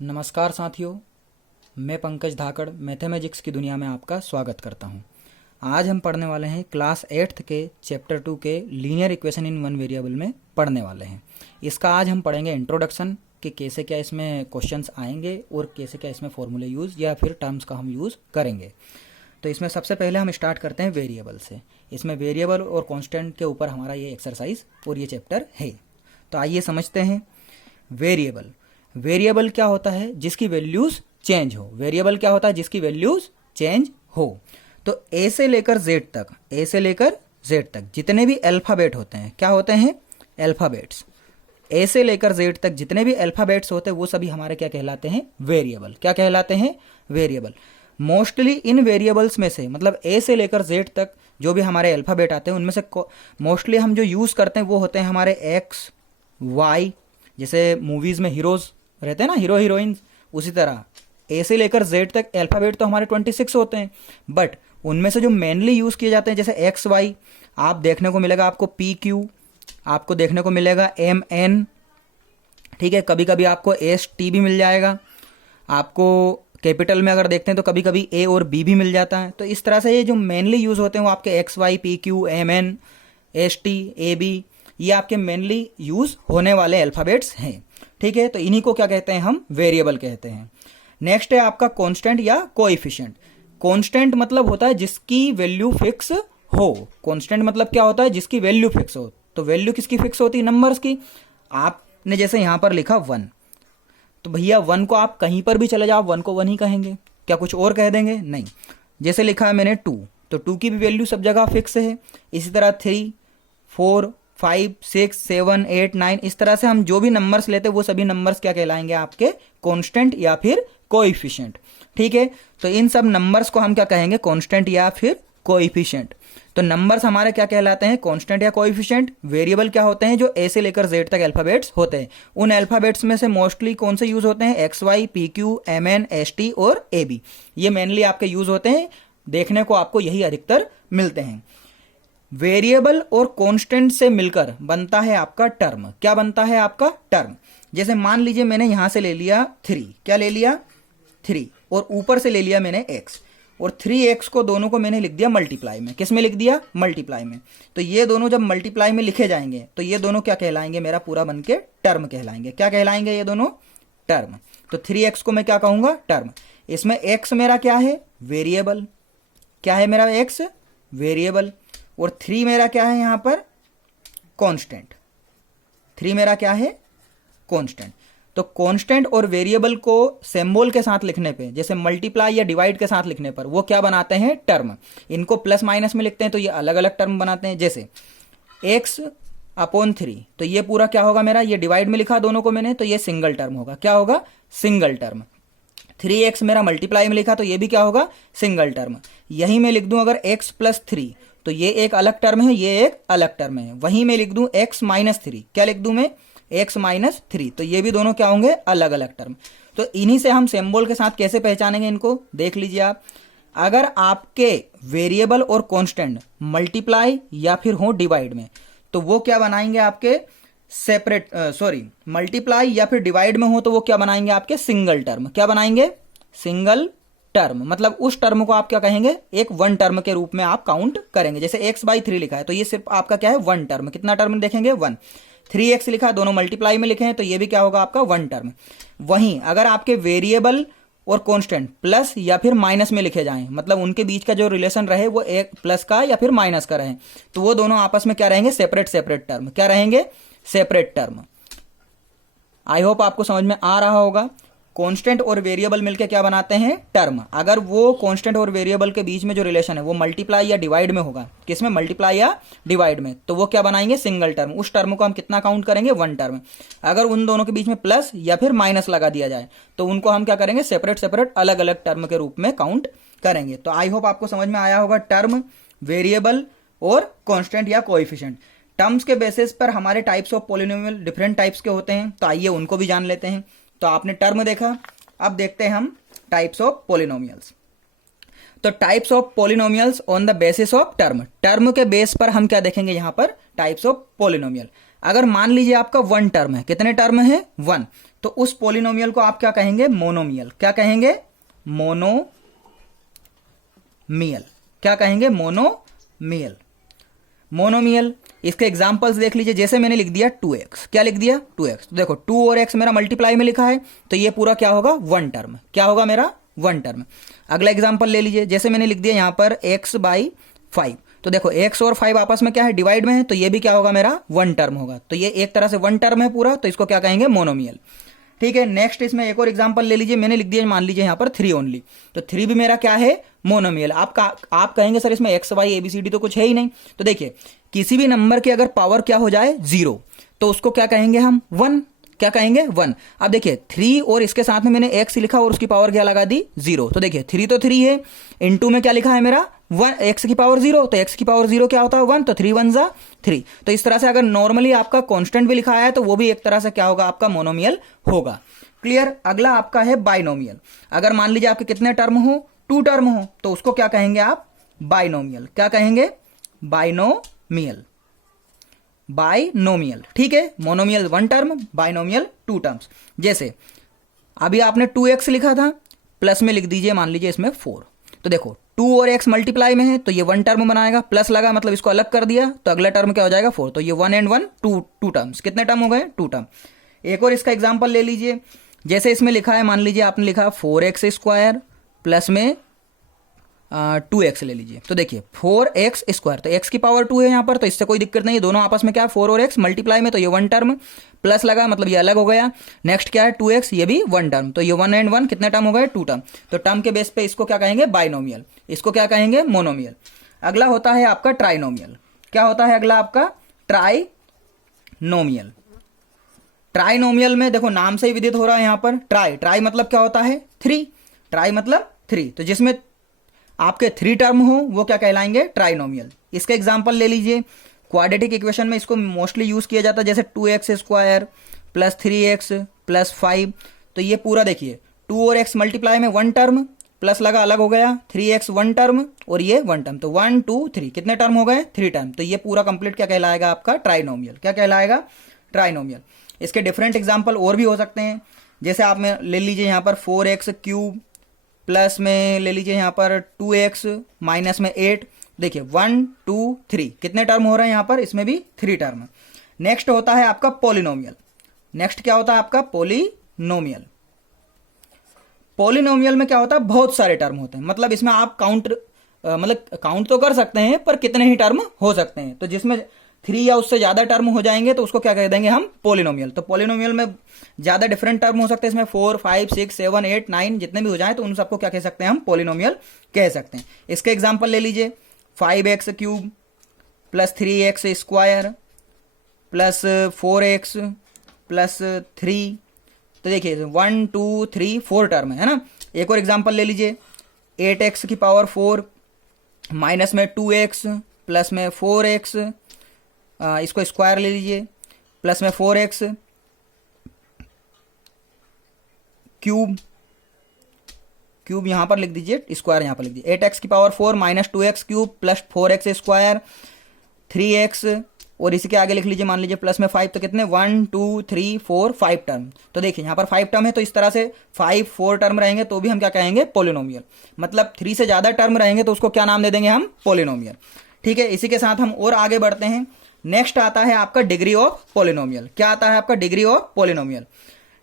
नमस्कार साथियों, मैं पंकज धाकड़ मैथमेटिक्स की दुनिया में आपका स्वागत करता हूं। आज हम पढ़ने वाले हैं क्लास 8th के चैप्टर 2 के linear equation in one variable में पढ़ने वाले हैं। इसका आज हम पढ़ेंगे इंट्रोडक्शन कि कैसे क्या इसमें क्वेश्चंस आएंगे और कैसे क्या इसमें फॉर्मूले यूज़ या फिर टर्म्स का हम यूज़ करेंगे। तो इसमें सबसे पहले हम स्टार्ट करते हैं वेरिएबल से। इसमें वेरिएबल और कॉन्स्टेंट के ऊपर हमारा ये एक्सरसाइज और ये चैप्टर है। तो आइए समझते हैं। वेरिएबल क्या होता है? जिसकी वैल्यूज चेंज हो। वेरिएबल क्या होता है? जिसकी वैल्यूज चेंज हो। तो ए से लेकर जेड तक जितने भी अल्फाबेट होते हैं, क्या होते हैं? अल्फाबेट्स। ए से लेकर जेड तक जितने भी अल्फाबेट्स होते हैं वो सभी हमारे क्या कहलाते हैं? वेरिएबल। क्या कहलाते हैं? वेरिएबल। मोस्टली इन वेरिएबल्स में से, मतलब ए से लेकर जेड तक जो भी हमारे अल्फाबेट आते हैं उनमें से मोस्टली हम जो यूज़ करते हैं वो होते हैं हमारे एक्स, वाई। जैसे मूवीज़ में हीरोज़ रहते हैं ना, हीरो हीरोइंस, उसी तरह ए से लेकर जेड तक अल्फाबेट तो हमारे 26 होते हैं, बट उनमें से जो मेनली यूज़ किए जाते हैं जैसे एक्स वाई, आप देखने को मिलेगा आपको पी क्यू, आपको देखने को मिलेगा एम एन, ठीक है। कभी कभी आपको एस टी भी मिल जाएगा। आपको कैपिटल में अगर देखते हैं तो कभी कभी ए और बी भी मिल जाता है। तो इस तरह से ये जो मेनली यूज़ होते हैं वो आपके X Y, P Q, M N, S T, A B, ये आपके मेनली यूज़ होने वाले अल्फ़ाबेट्स हैं, ठीक है। तो इन्हीं को क्या कहते हैं? हम वेरिएबल कहते हैं। नेक्स्ट है आपका कांस्टेंट या कोएफिशिएंट। कांस्टेंट मतलब होता है जिसकी वैल्यू फिक्स हो। कांस्टेंट मतलब क्या होता है? जिसकी वैल्यू फिक्स हो। तो वैल्यू किसकी फिक्स होती है? नंबर्स की। आपने जैसे यहां पर लिखा 1, तो भैया 1 को आप कहीं पर भी चले जाओ 1 को 1 ही कहेंगे, क्या कुछ और कह देंगे? नहीं। जैसे लिखा है मैंने 2, तो 2 की भी वैल्यू सब जगह फिक्स है। इसी तरह 3, 4, 5, 6, 7, 8, 9, इस तरह से हम जो भी नंबर्स लेते हैं वो सभी नंबर्स क्या कहलाएंगे? आपके कांस्टेंट या फिर कोएफिशिएंट, ठीक है। तो इन सब नंबर्स को हम क्या कहेंगे? कांस्टेंट या फिर कोएफिशिएंट। तो नंबर्स हमारे क्या कहलाते हैं? कांस्टेंट या कोएफिशिएंट। वेरिएबल क्या होते हैं? जो ए से लेकर जेड तक अल्फाबेट्स होते हैं। उन अल्फाबेट्स में से मोस्टली कौन से यूज होते हैं? X Y, P Q, M N, S T और ए बी, ये मेनली आपके यूज होते हैं। देखने को आपको यही अधिकतर मिलते हैं। वेरिएबल और कांस्टेंट से मिलकर बनता है आपका टर्म। क्या बनता है आपका? टर्म। जैसे मान लीजिए मैंने यहां से ले लिया 3, क्या ले लिया? 3, और ऊपर से ले लिया मैंने x, और 3x को दोनों को मैंने लिख दिया मल्टीप्लाई में। किस में लिख दिया? मल्टीप्लाई में। तो ये दोनों जब मल्टीप्लाई में लिखे जाएंगे तो ये दोनों क्या कहलाएंगे? मेरा पूरा बन के टर्म कहलाएंगे। क्या कहलाएंगे ये दोनों? टर्म। तो 3x को मैं क्या कहूंगा? टर्म। इसमें x मेरा क्या है? वेरिएबल। क्या है मेरा? x variable. और 3 मेरा क्या है यहां पर? कांस्टेंट। 3 मेरा क्या है? कांस्टेंट। तो कांस्टेंट और वेरिएबल को सिंबल के साथ लिखने पे, जैसे मल्टीप्लाई या डिवाइड के साथ लिखने पर, वो क्या बनाते हैं? टर्म। इनको प्लस माइनस में लिखते हैं तो ये अलग अलग टर्म बनाते हैं। जैसे x/3, तो ये पूरा क्या होगा मेरा? ये डिवाइड में लिखा दोनों को मैंने, तो ये सिंगल टर्म होगा। क्या होगा? Single term. 3x मेरा मल्टीप्लाई में लिखा तो ये भी क्या होगा? Single term. यही मैं लिख दूं अगर x+3, तो ये एक अलग टर्म है, ये एक अलग टर्म है। वहीं मैं लिख दूं x-3, क्या लिख दूं मैं? x-3, तो ये भी दोनों क्या होंगे? अलग अलग टर्म। तो इन्हीं से हम सिंबल के साथ कैसे पहचानेंगे इनको? देख लीजिए आप। अगर आपके वेरिएबल और कांस्टेंट मल्टीप्लाई या फिर हो डिवाइड में, तो वो क्या बनाएंगे? आपके सेपरेट, मल्टीप्लाई या फिर डिवाइड में हो तो वो क्या बनाएंगे? आपके सिंगल टर्म। क्या बनाएंगे? Single term. मतलब उस टर्म को आप क्या कहेंगे? एक वन टर्म के रूप में आप काउंट करेंगे। जैसे x/3 लिखा है तो ये सिर्फ आपका क्या है? One term. कितना टर्म देखेंगे? 1। 3x लिखा, दोनों मल्टीप्लाई में लिखे हैं तो ये भी क्या होगा? आपका वन टर्म। वहीं अगर आपके वेरिएबल और कांस्टेंट प्लस या फिर माइनस में लिखे जाएं, मतलब उनके बीच का जो रिलेशन रहे वो एक प्लस का या फिर माइनस का रहे, तो वो दोनों आपस में क्या रहेंगे? Separate term. क्या रहेंगे? Separate term. आई होप आपको समझ में आ रहा होगा। कांस्टेंट और वेरिएबल मिलके क्या बनाते हैं? टर्म। अगर वो कांस्टेंट और वेरिएबल के बीच में जो रिलेशन है वो मल्टीप्लाई या डिवाइड में होगा, किसमें? मल्टीप्लाई या डिवाइड में, तो वो क्या बनाएंगे? Single term. उस टर्म को हम कितना काउंट करेंगे? One term. अगर उन दोनों के बीच में प्लस या फिर माइनस लगा दिया जाए तो उनको हम क्या करेंगे? सेपरेट अलग अलग टर्म के रूप में काउंट करेंगे। तो आई होप आपको समझ में आया होगा टर्म, वेरिएबल और कांस्टेंट या कोएफिशिएंट। टर्म्स के बेसिस पर हमारे types of polynomial different types के होते हैं, तो आइए उनको भी जान लेते हैं। तो आपने टर्म देखा, अब देखते हैं हम टाइप्स ऑफ पॉलिनोमियल्स। तो types of polynomials on the basis of term. Term के बेस पर हम क्या देखेंगे? यहां पर टाइप्स ऑफ पॉलिनोमियल। अगर मान लीजिए आपका वन टर्म है, कितने टर्म है? वन, तो उस पॉलिनोमियल को आप क्या कहेंगे? मोनोमियल। क्या कहेंगे? मोनोमियल। क्या कहेंगे? मोनोमियल। मोनोमियल। इसके एग्जांपल्स देख लीजिए, जैसे मैंने लिख दिया 2x, क्या लिख दिया? 2x। तो देखो 2 और x मेरा मल्टीप्लाई में लिखा है, तो ये पूरा क्या होगा? One term. क्या होगा मेरा? One term. अगला एग्जांपल ले लीजिए, जैसे मैंने लिख दिया यहां पर x/5, तो देखो x और 5 आपस में क्या है? डिवाइड में है, तो ये भी क्या होगा? मेरा वन टर्म होगा। तो ये एक तरह से वन टर्म है पूरा, तो इसको क्या कहेंगे? मोनोमियल। ठीक है, नेक्स्ट इसमें एक और एग्जांपल ले लीजिए, मैंने लिख दिया मान लीजिए यहां पर 3 ओनली, तो 3 भी मेरा क्या है? मोनोमियल। आप कहेंगे सर इसमें x y ABCD तो कुछ है ही नहीं। तो देखिए किसी भी नंबर की अगर पावर क्या हो जाए? 0, तो उसको क्या कहेंगे हम? 1। क्या कहेंगे? 1। अब देखिए 3 और इसके साथ में मैंने x लिखा और उसकी पावर क्या लगा दी? 0। तो देखिए 3 तो 3 है, इनटू में क्या लिखा है मेरा? 1, x की पावर 0, तो x की पावर 0 क्या होता है? 1, तो 3 1 जा 3। तो इस तरह से अगर नॉर्मली आपका कांस्टेंट भी लिखा है तो वो भी एक तरह से क्या होगा? आपका मोनोमियल होगा। क्लियर? अगला आपका है बाइनोमियल। अगर मान लीजिए आपके कितने टर्म हो? 2 टर्म हो, तो उसको क्या कहेंगे आप? बाइनोमियल। क्या कहेंगे? बाइनोमियल। बाइनोमियल। ठीक है, मोनोमियल 1 टर्म, बाइनोमियल 2 टर्म्स। जैसे अभी आपने 2x लिखा था, प्लस में लिख दीजिए मान लीजिए इसमें 4, तो देखो 2 और x मल्टीप्लाई में है, तो ये 1 टर्म बनाएगा, प्लस लगा मतलब इसको अलग कर दिया, तो अगला टर्म क्या हो जाएगा? 4। तो ये 1 एंड 1 2 टर्म्स। कितने टर्म हो गए? 2 टर्म। एक और इसका एग्जाम्पल ले लीजिए, जैसे इसमें लिखा है, मान लीजिए आपने लिखा 4x² प्लस में 2x ले लीजिए, तो देखिए 4x², तो x की पावर 2 है यहाँ पर, तो इससे कोई दिक्कत नहीं है, दोनों आपस में क्या है? 4 और x मल्टीप्लाई में, तो ये 1 टर्म, प्लस लगा मतलब ये अलग हो गया। नेक्स्ट क्या है? 2x, ये भी 1 टर्म, तो ये 1 एंड 1 कितने टर्म हो गए? 2 टर्म। तो टर्म के बेस पे इसको क्या कहेंगे? बाइनोमियल। इसको क्या कहेंगे? मोनोमियल। अगला होता है आपका ट्राइनोमियल। क्या होता है अगला आपका? ट्राइनोमियल। ट्राइनोमियल में देखो नाम से ही विदित हो रहा है यहाँ पर, ट्राई मतलब क्या होता है? 3। ट्राई मतलब 3, तो जिसमें आपके 3 टर्म हो वो क्या कहलाएंगे? ट्राइनोमियल। इसका एग्जांपल ले लीजिए, क्वाड्रेटिक इक्वेशन में इसको मोस्टली यूज किया जाता है, जैसे 2x² प्लस 3x प्लस 5, तो ये पूरा देखिए 2 और x मल्टीप्लाई में 1 टर्म, प्लस लगा अलग हो गया, 3x 1 टर्म और ये 1 टर्म, तो 1 2 3 कितने टर्म हो गए? 3 टर्म। तो ये पूरा कंप्लीट क्या कहलाएगा? आपका ट्राइनोमियल। क्या कहलाएगा? ट्राइनोमियल। इसके डिफरेंट एग्जाम्पल और भी हो सकते हैं, जैसे आप में ले लीजिए यहाँ पर 4x³ प्लस में ले लीजिए यहाँ पर 2x माइनस में 8, देखिए 1 2 3 कितने टर्म हो रहे हैं यहाँ पर? इसमें भी 3 टर्म। नेक्स्ट होता है आपका पॉलिनोमियल। नेक्स्ट क्या होता है आपका? पॉलिनोमियल। पॉलिनोमियल में क्या होता है? बहुत सारे टर्म होते हैं, मतलब इसमें आप काउंट तो कर सकते हैं, पर कितने ही टर्म हो सकते हैं, तो जिसमें 3 या उससे ज्यादा टर्म हो जाएंगे तो उसको क्या कह देंगे हम? पॉलिनोमियल। तो पॉलिनोमियल में ज्यादा डिफरेंट टर्म हो सकते हैं, इसमें 4 5 6 7 8 9 जितने भी हो जाए, तो उन सबको क्या कह सकते हैं हम? पॉलिनोमियल कह सकते हैं। इसके एग्जांपल ले लीजिए, 5x³ plus 3x² plus 4x plus 3, तो देखिए 1 2 3 4 टर्म है ना। एक और एग्जांपल ले लीजिए, 8x की पावर 4 माइनस में 2x प्लस में 4x, इसको स्क्वायर ले लीजिए, प्लस में 4x क्यूब यहां पर लिख दीजिए, स्क्वायर यहां पर लिख दीजिए, 8x की power 4 minus 2x³ plus 4x², 3x और इसी के आगे लिख लीजिए मान लीजिए प्लस में 5, तो कितने? 1 2 3 4 5 टर्म। तो देखिए यहाँ पर 5 टर्म है, तो इस तरह से 5 4 टर्म रहेंगे तो भी हम क्या कहेंगे? पॉलिनोमियल। मतलब 3 से ज्यादा टर्म रहेंगे तो उसको क्या नाम दे देंगे हम? पॉलिनोमियल। ठीक है, इसी के साथ हम और आगे बढ़ते हैं। नेक्स्ट आता है आपका डिग्री ऑफ पॉलिनोमियल। क्या आता है आपका? Degree of polynomial.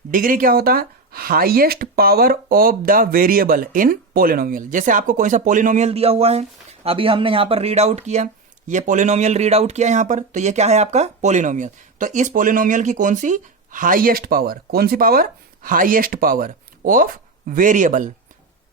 डिग्री क्या होता है? Highest power of the variable in polynomial. जैसे आपको कोई सा पॉलिनोमियल दिया हुआ है, अभी हमने यहां पर रीड आउट किया, ये पॉलिनोमियल रीड आउट किया यहां पर, तो ये क्या है आपका? पॉलिनोमियल। तो इस पॉलिनोमियल की कौन सी हाईएस्ट पावर? कौन सी पावर? Highest power of variable.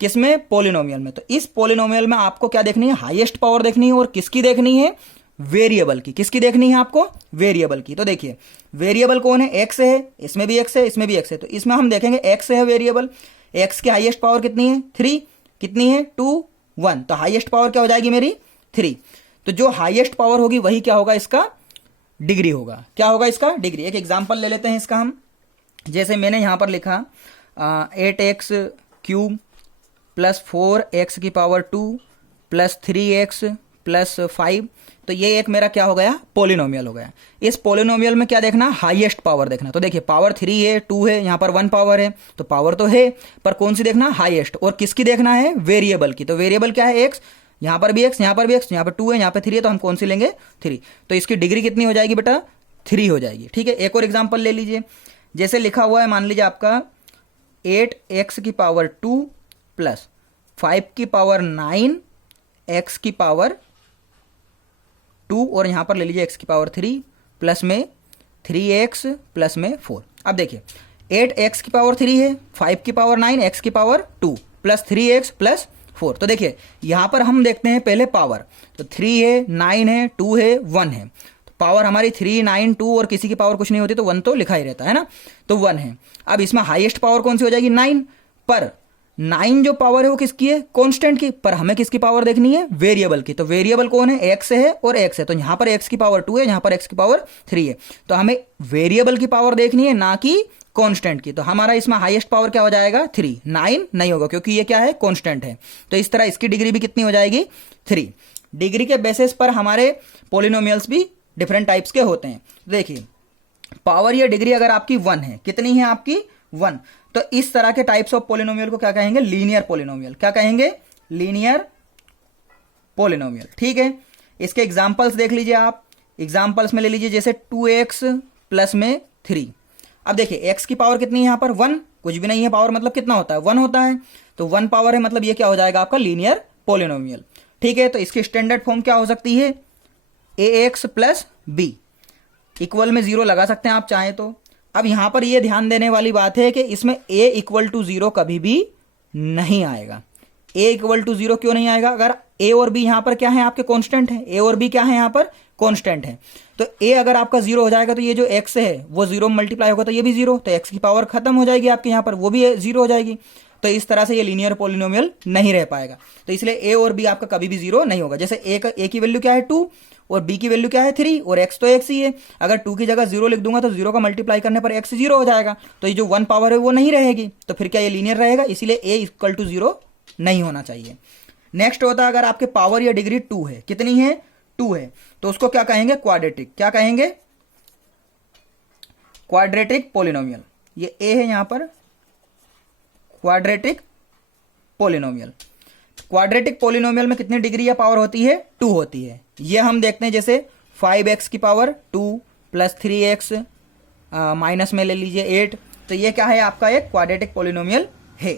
किसमें? पॉलिनोमियल में। तो इस पॉलिनोमियल में आपको क्या देखनी है? हाईएस्ट पावर देखनी है, और किसकी देखनी है? वेरिएबल की। किसकी देखनी है आपको? वेरिएबल की। तो देखिए वेरिएबल कौन है? एक्स है, इसमें भी एक्स है, इसमें भी एक्स है, तो इसमें हम देखेंगे एक्स है वेरिएबल। एक्स की हाईएस्ट पावर कितनी है? 3। कितनी है? 2 1, तो हाईएस्ट पावर क्या हो जाएगी मेरी? 3। तो जो हाईएस्ट पावर होगी वही क्या होगा? इसका डिग्री होगा। क्या होगा इसका? डिग्री। एक एग्जाम्पल ले लेते हैं इसका हम, जैसे मैंने यहां पर लिखा 8x³ प्लस 4x की पावर 2 प्लस 3x प्लस 5, तो ये एक मेरा क्या हो गया, पोलिनोमियल हो गया। इस पोलिनोमियल में क्या देखना, हाईएस्ट पावर देखना। तो देखिए पावर 3 है, 2 है, यहाँ पर 1 पावर है, तो पावर तो है, पर कौन सी देखना, हाईएस्ट। और किसकी देखना है, वेरिएबल की। तो वेरिएबल क्या है, एक्स, यहाँ पर भी एक्स, यहाँ पर भी एक्स, यहाँ पर 2 है, यहाँ पर 3 है, तो हम कौन सी लेंगे, 3। तो इसकी डिग्री कितनी हो जाएगी बेटा, 3 हो जाएगी। ठीक है, एक और एग्जाम्पल ले लीजिए। जैसे लिखा हुआ है, मान लीजिए आपका 8x की पावर 2 प्लस 5 की पावर 9 x की पावर 2, और यहाँ पर ले लीजिए x की पावर 3 प्लस में 3x प्लस में 4। अब देखिए 8x की पावर 3 है, 5 की पावर 9, x की पावर 2 प्लस 3x प्लस 4। तो देखिए यहाँ पर हम देखते हैं पहले पावर, तो 3 है, 9 है, 2 है, 1 है। तो पावर हमारी 3, 9, 2 और किसी की पावर कुछ नहीं होती, तो 1 तो लिखा ही रहता है ना, तो 1 है। अब इसमें हाईएस्ट पावर कौन सी हो जाएगी, 9। पर 9 जो पावर है वो किसकी है, कांस्टेंट की, पर हमें किसकी पावर देखनी है, वेरिएबल की। तो वेरिएबल कौन है, एक्स है और एक्स है, तो यहाँ पर एक्स की पावर 2 है, यहाँ पर एक्स की पावर 3 है। तो हमें वेरिएबल की पावर देखनी है, ना कि कांस्टेंट की। तो हमारा इसमें हाईएस्ट पावर क्या हो जाएगा, 3, 9 नहीं होगा, क्योंकि ये क्या है, कांस्टेंट है। तो इस तरह इसकी डिग्री भी कितनी हो जाएगी, 3। डिग्री के बेसिस पर हमारे पोलिनोमियल्स भी डिफरेंट टाइप्स के होते हैं। देखिए पावर या डिग्री अगर आपकी 1 है, कितनी है आपकी, 1, तो इस तरह के टाइप्स ऑफ पोलिनोमियल को क्या कहेंगे, लीनियर पोलिनोमियल। क्या कहेंगे, लीनियर पोलिनोमियल। ठीक है, इसके एग्जांपल्स देख लीजिए आप। एग्जांपल्स में ले लीजिए जैसे 2x प्लस में 3। अब देखिए x की पावर कितनी है यहाँ पर, 1, कुछ भी नहीं है, पावर मतलब कितना होता है, 1 होता है। तो 1 पावर है, मतलब ये क्या हो जाएगा आपका लीनियर पोलिनोमियल। ठीक है, तो इसकी स्टैंडर्ड फॉर्म क्या हो सकती है, ax प्लस b इक्वल में 0 लगा सकते हैं आप चाहें तो। अब यहां पर ये ध्यान देने वाली बात है कि इसमें a इक्वल टू 0 कभी भी नहीं आएगा। a इक्वल टू 0 क्यों नहीं आएगा, अगर a और b यहां पर क्या है, आपके कांस्टेंट है, a और b क्या है यहाँ पर, कांस्टेंट है। तो a अगर आपका 0 हो जाएगा, तो ये जो x है वो 0 मल्टीप्लाई होगा, तो ये भी 0, तो x की पावर खत्म हो जाएगी आपके यहाँ पर, वो भी 0 हो जाएगी। तो इस तरह से ये लीनियर पोलिनोमियल नहीं रह पाएगा। तो इसलिए a और b आपका कभी भी 0 नहीं होगा। जैसे a की वैल्यू क्या है, 2, और b की वैल्यू क्या है, 3, और x तो x ही है। अगर 2 की जगह 0 लिख दूंगा तो 0 का मल्टीप्लाई करने पर x 0 हो जाएगा, तो ये जो 1 पावर है वो नहीं रहेगी। तो फिर क्या ये लीनियर रहेगा, इसीलिए a इक्वल टू 0 नहीं होना चाहिए। नेक्स्ट होता है अगर आपके पावर या डिग्री 2 है, कितनी है, 2 है, तो उसको क्या कहेंगे, क्वाड्रेटिक। क्या कहेंगे, क्वाड्रेटिक पोलिनोमियल। ये a है यहां पर, क्वाड्रेटिक पोलिनोमियल। क्वाड्रेटिक पोलिनोमियल में कितनी डिग्री या पावर होती है, 2 होती है। ये हम देखते हैं जैसे 5x की पावर 2 प्लस 3x माइनस में ले लीजिए 8। तो ये क्या है, आपका एक क्वाड्रेटिक पोलिनोमियल है।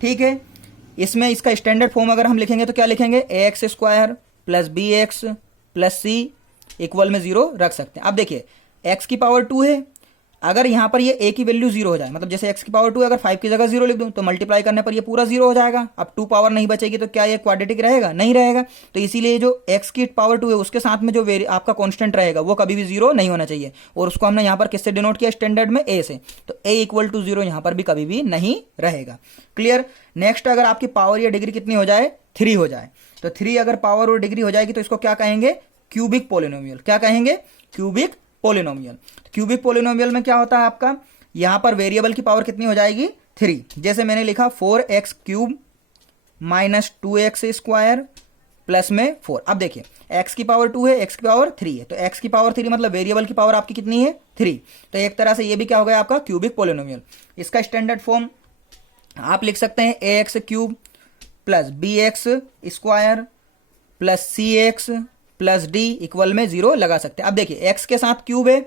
ठीक है, इसमें इसका स्टैंडर्ड फॉर्म अगर हम लिखेंगे तो क्या लिखेंगे, ax square plus bx plus c equal में 0 रख सकते हैं। अब देखिए x की पावर 2 है, अगर यहाँ पर ये a की वैल्यू 0 हो जाए, मतलब जैसे x की पावर 2 अगर 5 की जगह 0 लिख दूं तो मल्टीप्लाई करने पर ये पूरा 0 हो जाएगा। अब 2 पावर नहीं बचेगी तो क्या ये क्वाड्रेटिक रहेगा, नहीं रहेगा। तो इसीलिए जो x की पावर 2 है उसके साथ में जो आपका कांस्टेंट रहेगा वो कभी भी 0 नहीं होना चाहिए, और उसको हमने यहाँ पर किससे डिनोट किया, स्टैंडर्ड में a से। तो a इक्वल टू 0 यहाँ पर भी कभी भी नहीं रहेगा। क्लियर। नेक्स्ट अगर आपकी पावर या डिग्री कितनी हो जाए, 3 हो जाए, तो 3 अगर पावर और डिग्री हो जाएगी तो इसको क्या कहेंगे, क्यूबिक पोलिनोमियल। क्या कहेंगे, क्यूबिक पोलिनोमियल। क्यूबिक पोलिनोमियल में क्या होता है आपका, यहां पर वेरिएबल की पावर कितनी हो जाएगी, 3। जैसे मैंने लिखा 4x cube minus 2x square plus में 4। अब देखिए x की पावर 2 है, x की पावर 3 है, तो x की पावर 3 मतलब वेरिएबल की पावर आपकी कितनी है, 3। तो एक तरह से ये भी क्या हो गया आपका क्यूबिक पोलिनोमियल। इसका स्टैंडर्ड फॉर्म आप लिख सकते हैं ax cube plus bx square plus cx plus d equal में 0 लगा सकते हैं। अब देखिए x के साथ क्यूब है,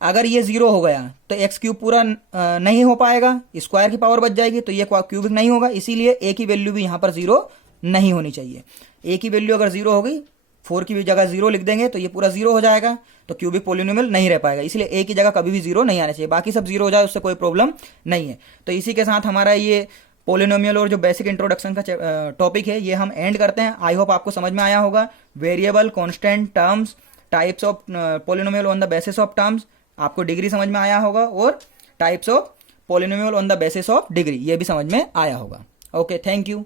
अगर ये 0 हो गया तो x क्यूब पूरा नहीं हो पाएगा, स्क्वायर की पावर बच जाएगी, तो ये क्यूबिक नहीं होगा। इसीलिए a की वैल्यू भी यहाँ पर 0 नहीं होनी चाहिए। a की वैल्यू अगर 0 हो गई, 4 की भी जगह 0 लिख देंगे तो ये पूरा 0 हो जाएगा, तो क्यूबिक पोलिनोमियल नहीं रह पाएगा। इसलिए a की जगह कभी भी 0 नहीं आना चाहिए, बाकी सब 0 हो जाए उससे कोई प्रॉब्लम नहीं है। तो इसी के साथ हमारा ये पोलिनोमियल और जो बेसिक इंट्रोडक्शन का टॉपिक है ये हम एंड करते हैं। आई होप आपको समझ में आया होगा। Variable, constant, terms, types of polynomial on the basis of terms, आपको डिग्री समझ में आया होगा, और types of polynomial on the basis of degree ये भी समझ में आया होगा। Okay, thank you.